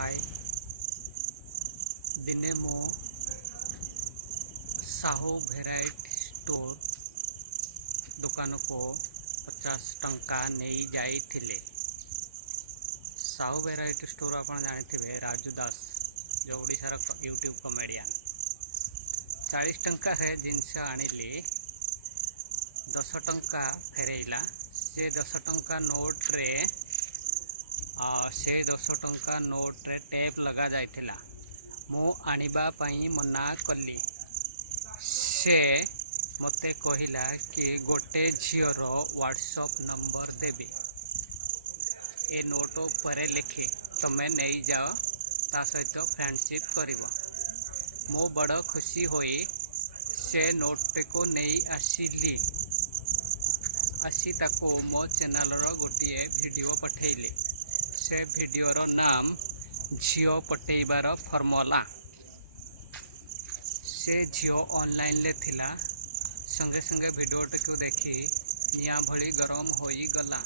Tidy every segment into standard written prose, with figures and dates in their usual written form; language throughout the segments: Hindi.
हाय दिने मो साहू भेराइटी स्टोर दुकान को 50 टंका नहीं जाइथिले। साहू भेराइटी स्टोर आपण जानिथिबे राजू दास जो ओडिशार यूट्यूब कॉमेडियन 40 टंका है जिनस आनिली 10 टंका फेरेइला। से 10 टंका नोट रे से 10 टंका नोट रे टैप लगा जाइथिला। मु आनिबा पई मना कली। से मते कहिला कि गोटे झीर व्हाट्सएप नंबर देबे ए नोट पर लिखे तमे नहीं जाओ ता सहित फ्रेंडशिप करिवो। मो बड़ खुशी होई से नोट को नहीं आसिली। आसी ताको मो चैनल रो गोटे वीडियो पठेइली। से वीडियो रो नाम झियो पटेइबार फॉर्मूला। से झियो ऑनलाइन ले थिला। संगे संगे वीडियो को देखी निया भली गरम होई गला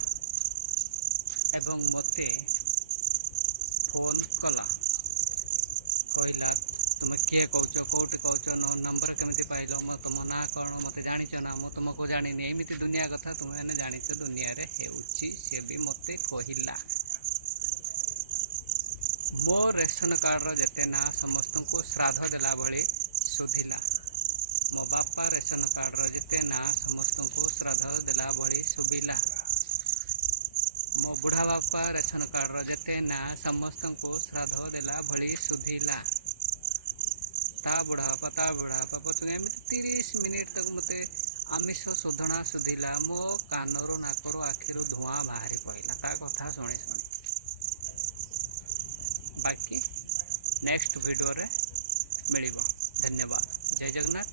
एवं मते फोन कला। कहला तुम किए कहच कौटी कहच नंबर केमती पाइल तुम ना कौन मत जाच ना मु तुमको जानी एमती दुनिया कथा तुम मैंने जाच दुनिया रे हेउची। से भी मते कहला मो रेशन कार्ड रो जेते ना समस्त को श्राद्ध देला भली सुधिला। मो बापा रेशन कार्ड रो जेते ना समस्त को श्राद्ध देला भली सुबिला। मो बुढ़ा बापा रेशन कार्ड रो जेते ना समस्त को श्राद्ध देला भली सुधिला। ता बुढ़ा बापा पचू एमती 30 मिनिट तक मते आमिष शोधना सुधिला। मो कानरू नाकरू आखिरू धुआं बाहरी पड़ला ता कथा शुणी शुणी। बाकी नेक्स्ट वीडियो रे मिलिबो। धन्यवाद। जय जगन्नाथ।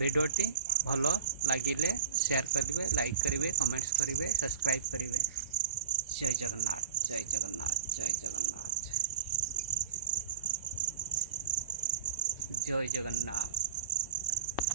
वीडियोटी भल लगिले शेयर करिवे, लाइक करिवे, कमेंट्स करिवे, सब्सक्राइब करिवे। जय जगन्नाथ, जय जगन्नाथ, जय जगन्नाथ, जय जगन्नाथ।